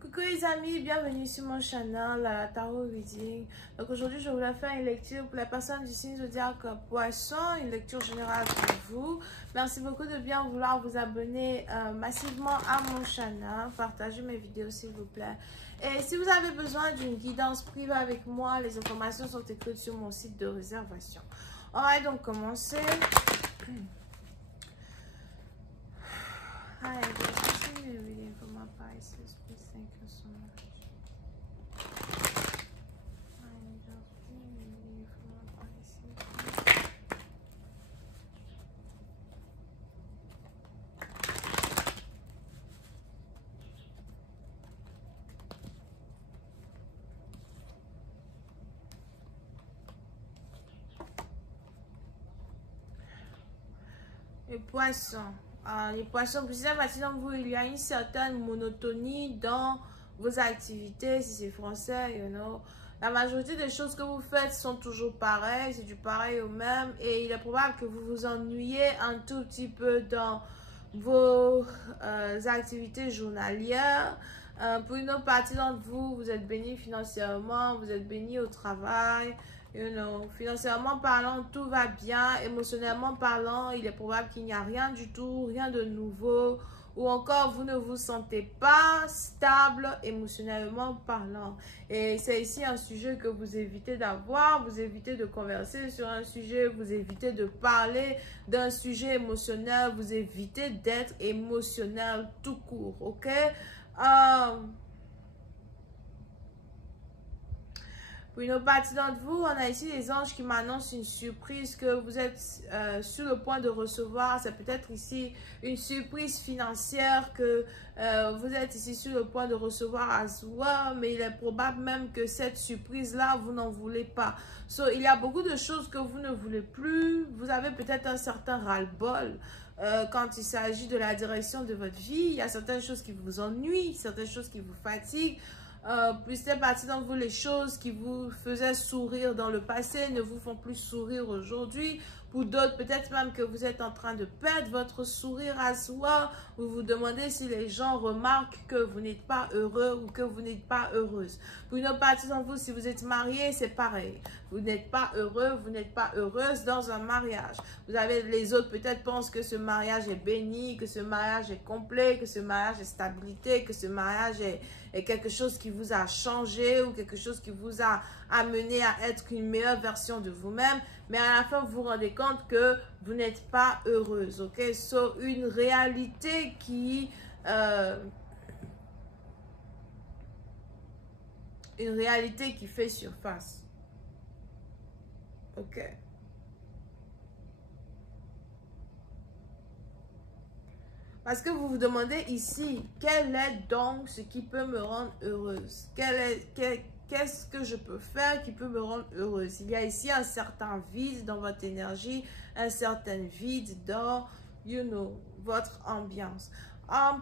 Coucou les amis, bienvenue sur mon channel, la Tarot Reading. Donc aujourd'hui, je voulais faire une lecture pour les personnes du signe zodiaque Poisson, une lecture générale pour vous. Merci beaucoup de bien vouloir vous abonner massivement à mon channel, partagez mes vidéos s'il vous plaît. Et si vous avez besoin d'une guidance privée avec moi, les informations sont écrites sur mon site de réservation. On va donc commencer. Hi, continue reading for my Pisces. Please, thank you so much. I'm just reading for my Pisces. Les poissons, plusieurs parties d'entre vous, il y a une certaine monotonie dans vos activités, si c'est français, you know. La majorité des choses que vous faites sont toujours pareilles, c'est du pareil au même, et il est probable que vous vous ennuyez un tout petit peu dans vos activités journalières. Pour une autre partie d'entre vous, vous êtes béni financièrement, vous êtes béni au travail. You know, financièrement parlant, tout va bien. Émotionnellement parlant, il est probable qu'il n'y a rien du tout, rien de nouveau. Ou encore, vous ne vous sentez pas stable émotionnellement parlant. Et c'est ici un sujet que vous évitez d'avoir. Vous évitez de converser sur un sujet. Vous évitez de parler d'un sujet émotionnel. Vous évitez d'être émotionnel tout court. Ok? Pour une autre partie d'entre vous, on a ici les anges qui m'annoncent une surprise que vous êtes sur le point de recevoir. C'est peut-être ici une surprise financière que vous êtes ici sur le point de recevoir à soi, mais il est probable même que cette surprise-là, vous n'en voulez pas. Il y a beaucoup de choses que vous ne voulez plus. Vous avez peut-être un certain ras-le-bol. Quand il s'agit de la direction de votre vie, il y a certaines choses qui vous ennuient, certaines choses qui vous fatiguent. Plusieurs parties d'entre vous, les choses qui vous faisaient sourire dans le passé ne vous font plus sourire aujourd'hui. Pour d'autres, peut-être même que vous êtes en train de perdre votre sourire à soi. Vous vous demandez si les gens remarquent que vous n'êtes pas heureux ou que vous n'êtes pas heureuse. Pour une autre partie d'entre vous, si vous êtes marié, c'est pareil. Vous n'êtes pas heureux, vous n'êtes pas heureuse dans un mariage. Les autres peut-être pensent que ce mariage est béni, que ce mariage est complet, que ce mariage est stabilité, que ce mariage est quelque chose qui vous a changé ou quelque chose qui vous a amené à être une meilleure version de vous-même. Mais à la fin, vous vous rendez compte que vous n'êtes pas heureuse, ok? Une réalité qui... une réalité qui fait surface. Ok? Parce que vous vous demandez ici, quel est donc ce qui peut me rendre heureuse? Qu'est-ce que je peux faire qui peut me rendre heureuse? Il y a ici un certain vide dans votre énergie, un certain vide dans, votre ambiance.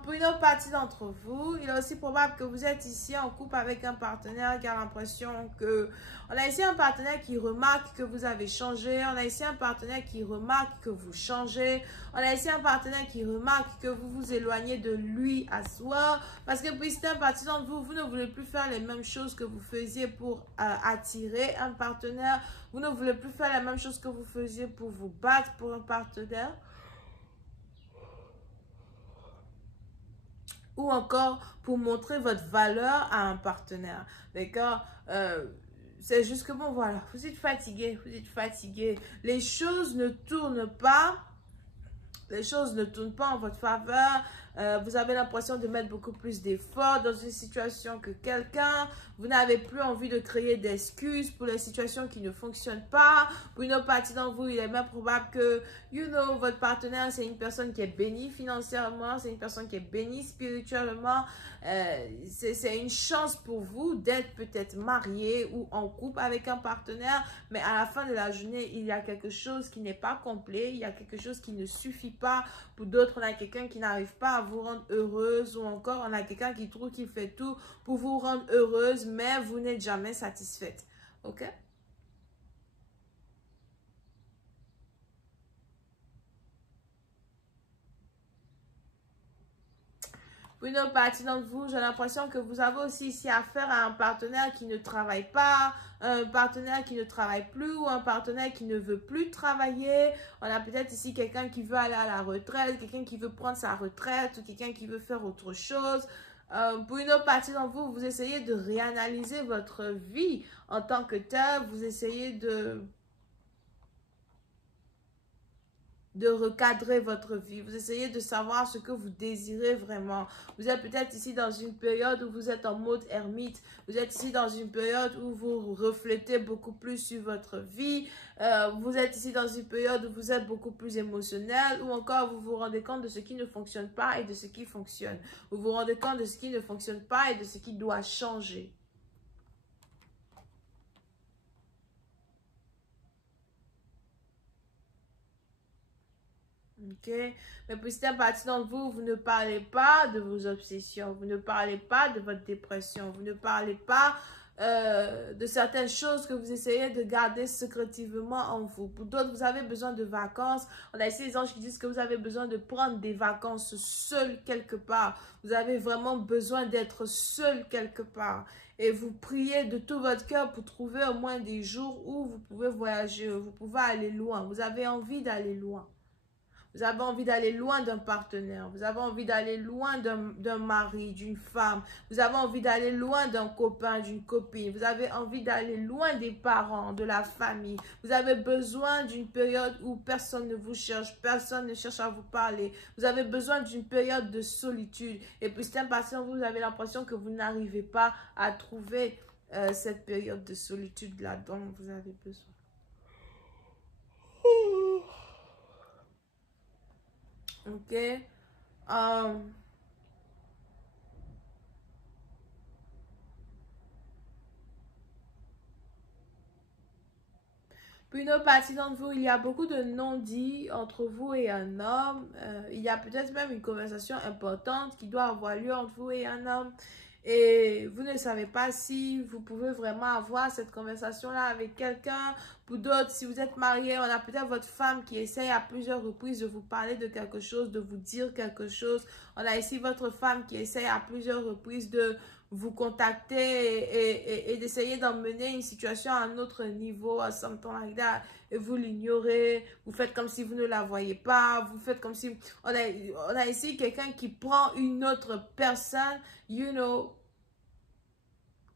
Pour une autre partie d'entre vous, il est aussi probable que vous êtes ici en couple avec un partenaire qui a l'impression que... On a ici un partenaire qui remarque que vous avez changé. On a ici un partenaire qui remarque que vous changez. On a ici un partenaire qui remarque que vous vous éloignez de lui à soi. Parce que pour certaines parties d'entre vous, vous ne voulez plus faire les mêmes choses que vous faisiez pour attirer un partenaire. Vous ne voulez plus faire la même chose que vous faisiez pour vous battre pour un partenaire. Ou encore pour montrer votre valeur à un partenaire. D'accord? C'est juste que bon, voilà, vous êtes fatigué, vous êtes fatigué. Les choses ne tournent pas. Les choses ne tournent pas en votre faveur. Vous avez l'impression de mettre beaucoup plus d'efforts dans une situation que quelqu'un. Vous n'avez plus envie de créer d'excuses pour les situations qui ne fonctionnent pas. Pour une autre partie d'entre vous, il est même probable que, votre partenaire, c'est une personne qui est bénie financièrement, c'est une personne qui est bénie spirituellement. C'est une chance pour vous d'être peut-être marié ou en couple avec un partenaire, mais à la fin de la journée, il y a quelque chose qui n'est pas complet, il y a quelque chose qui ne suffit pas. Pour d'autres, on a quelqu'un qui n'arrive pas à vous rendre heureuse, ou encore on a quelqu'un qui trouve qu'il fait tout pour vous rendre heureuse, mais vous n'êtes jamais satisfaite. Ok? Pour une autre partie d'entre vous, j'ai l'impression que vous avez aussi ici affaire à un partenaire qui ne travaille pas, un partenaire qui ne travaille plus ou un partenaire qui ne veut plus travailler. On a peut-être ici quelqu'un qui veut aller à la retraite, quelqu'un qui veut prendre sa retraite ou quelqu'un qui veut faire autre chose. Pour une autre partie d'entre vous, vous essayez de réanalyser votre vie en tant que tel. Vous essayez de recadrer votre vie. Vous essayez de savoir ce que vous désirez vraiment. Vous êtes peut-être ici dans une période où vous êtes en mode ermite. Vous êtes ici dans une période où vous reflétez beaucoup plus sur votre vie. Vous êtes ici dans une période où vous êtes beaucoup plus émotionnel ou encore vous vous rendez compte de ce qui ne fonctionne pas et de ce qui fonctionne. Vous vous rendez compte de ce qui ne fonctionne pas et de ce qui doit changer. Ok, mais pour certaines parties d'entre vous, vous ne parlez pas de vos obsessions, vous ne parlez pas de votre dépression, vous ne parlez pas de certaines choses que vous essayez de garder secrètement en vous. Pour d'autres, vous avez besoin de vacances. On a ici les anges qui disent que vous avez besoin de prendre des vacances seul quelque part. Vous avez vraiment besoin d'être seul quelque part. Et vous priez de tout votre cœur pour trouver au moins des jours où vous pouvez voyager, vous pouvez aller loin. Vous avez envie d'aller loin. Vous avez envie d'aller loin d'un partenaire. Vous avez envie d'aller loin d'un mari, d'une femme. Vous avez envie d'aller loin d'un copain, d'une copine. Vous avez envie d'aller loin des parents, de la famille. Vous avez besoin d'une période où personne ne vous cherche. Personne ne cherche à vous parler. Vous avez besoin d'une période de solitude. Et puis, c'est un patient, vous avez l'impression que vous n'arrivez pas à trouver cette période de solitude-là dont vous avez besoin. Ok. Puis une autre partie d'entre vous, il y a beaucoup de non-dits entre vous et un homme. Il y a peut-être même une conversation importante qui doit avoir lieu entre vous et un homme. Et vous ne savez pas si vous pouvez vraiment avoir cette conversation-là avec quelqu'un. Pour d'autres, si vous êtes marié, on a peut-être votre femme qui essaye à plusieurs reprises de vous parler de quelque chose, de vous dire quelque chose. On a ici votre femme qui essaye à plusieurs reprises de vous contacter et d'essayer d'emmener une situation à un autre niveau, à something like that, et vous l'ignorez, vous faites comme si vous ne la voyez pas, vous faites comme si... On a ici quelqu'un qui prend une autre personne, you know,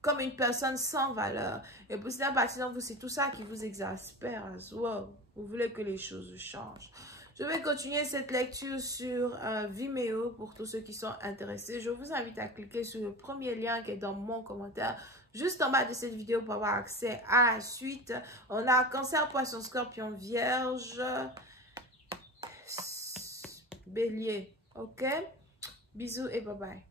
comme une personne sans valeur. Et pour cette partie d'entre vous, c'est tout ça qui vous exaspère as well. Vous voulez que les choses changent. Je vais continuer cette lecture sur Vimeo pour tous ceux qui sont intéressés. Je vous invite à cliquer sur le premier lien qui est dans mon commentaire, juste en bas de cette vidéo pour avoir accès à la suite. On a Cancer, Poisson, Scorpion, Vierge, Bélier. Ok? Bisous et bye bye.